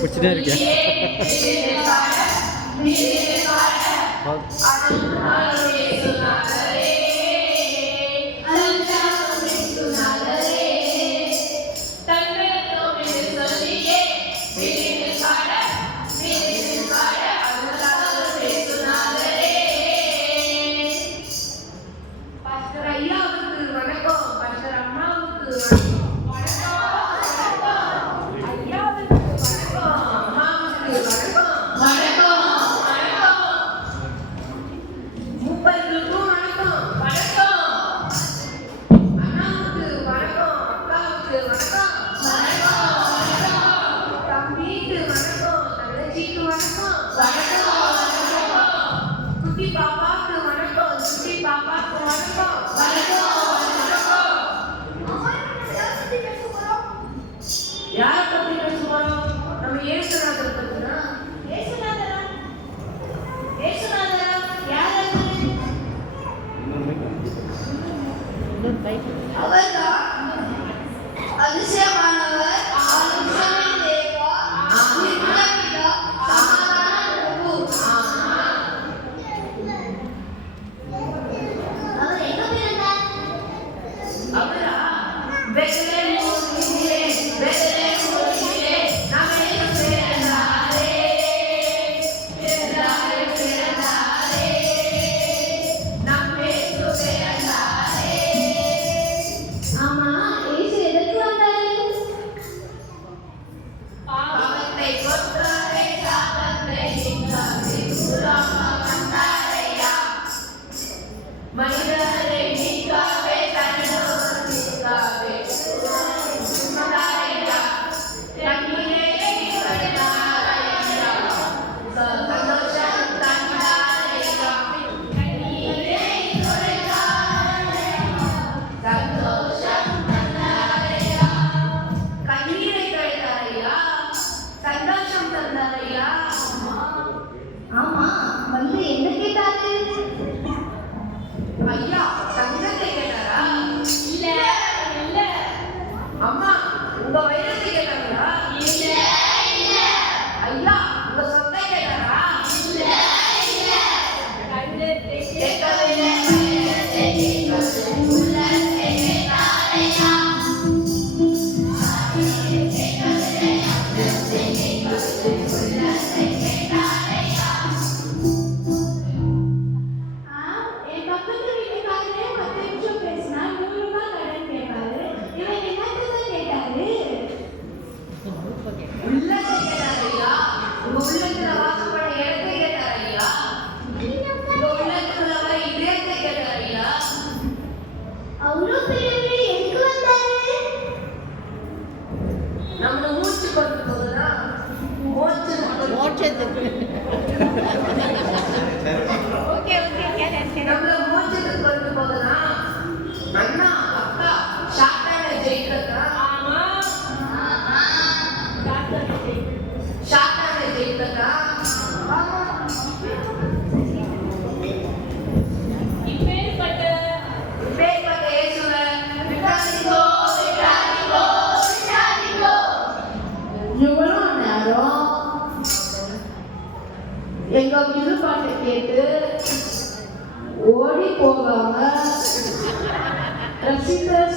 குடிச்சுட்டே இருக்கேன். யாரை பத்தி பேச போறோம்? நம்ம இயேசுநாதரை பத்தினா. இயேசுநாதரா யார் அது? அவர்தான் அதிசயமானவர், அதிசயமான தேவா, நித்தியபிதா, சமாதான பிரபு. அவர் எங்க பிறந்தார்? அவரா பெத்லகேம் ஊரிலே, பெத்லகேம் ஊரிலே நமக்கு பிறந்தாரே, பிறந்தாரே, பிறந்தாரே, நம் இயேசு பிறந்தாரே. ஆமா, இயேசு எதற்கு வந்தாரு? பாவத்தை போக்கவே, சாபத்தை நீக்கவே, உலக வந்தாரையா. மனிதரை நீக்கவே, தன்னோடு நீக்கவே வந்தாரையா. கண்ணீரை துடைத்தாரையா, சந்தோஷம் தந்தாரையா. கண்ணீரை துடைத்தாரையா, சந்தோஷம் தந்தாரையா. கண்ணீரை துடைத்தாரையா, சந்தோஷம் தந்தாரையா. ஆமா, வந்து என்ன கேட்டாரு? ஐயா, தங்கத்தை கேட்டாரா? இல்ல இல்ல. அம்மா, உங்க வயிறத்தை கேட்டாங்களா? இல்ல இல்ல. ஐயா, உங்க சொத்தை கேட்டாரா? இல்ல இல்ல. கண்ணத்தை கேட்கவில்லை, வயிறத்தை கேட்கவில்லை, உள்ளத்தை கேட்டாரையா. கேட்கவில்லை, உள்ளத்தை கேட்கவில்லை, உள்ளத்தை கேட்டாரையா. என் பக்கத்து வீட்டுக்காரரே 10 நிமிஷம் பேசினா 100 ரூபாய் கடன் கேட்பாரு. இவன் என்னத்துக்கு கேட்டாரு? உள்ளத்தை கேட்டாரையா. உங்க உள்ளத்துல வாசப்பட இடத்தை கேட்டாரையா. உங்க உள்ளத்துல வர இதயத்தை கேட்டாரையா. அவ்வளோ பெரியவரே எதுக்கு வந்தாரு? நம்மள மூச்சு கொண்டு போகுதா? மோட்சத்துக்கு. Okay okay. நம்மள மோட்சத்துக்கு கொண்டு போகுதா? அண்ணா, அக்கா, சாத்தானை ஜெயிக்கிறதா? ஆமா. சாத்தானை ஜெயிக்கிறதா? ஆமா. இப்பேற்பட்ட இயேசுவை விட்டாதீங்கோ, விட்டாதீங்கோ, விட்டாதீங்கோ. இவ்வளோ நேரம் எங்க விருப்பாட்டை கேட்டு ஓடி போகாம ரசிகர்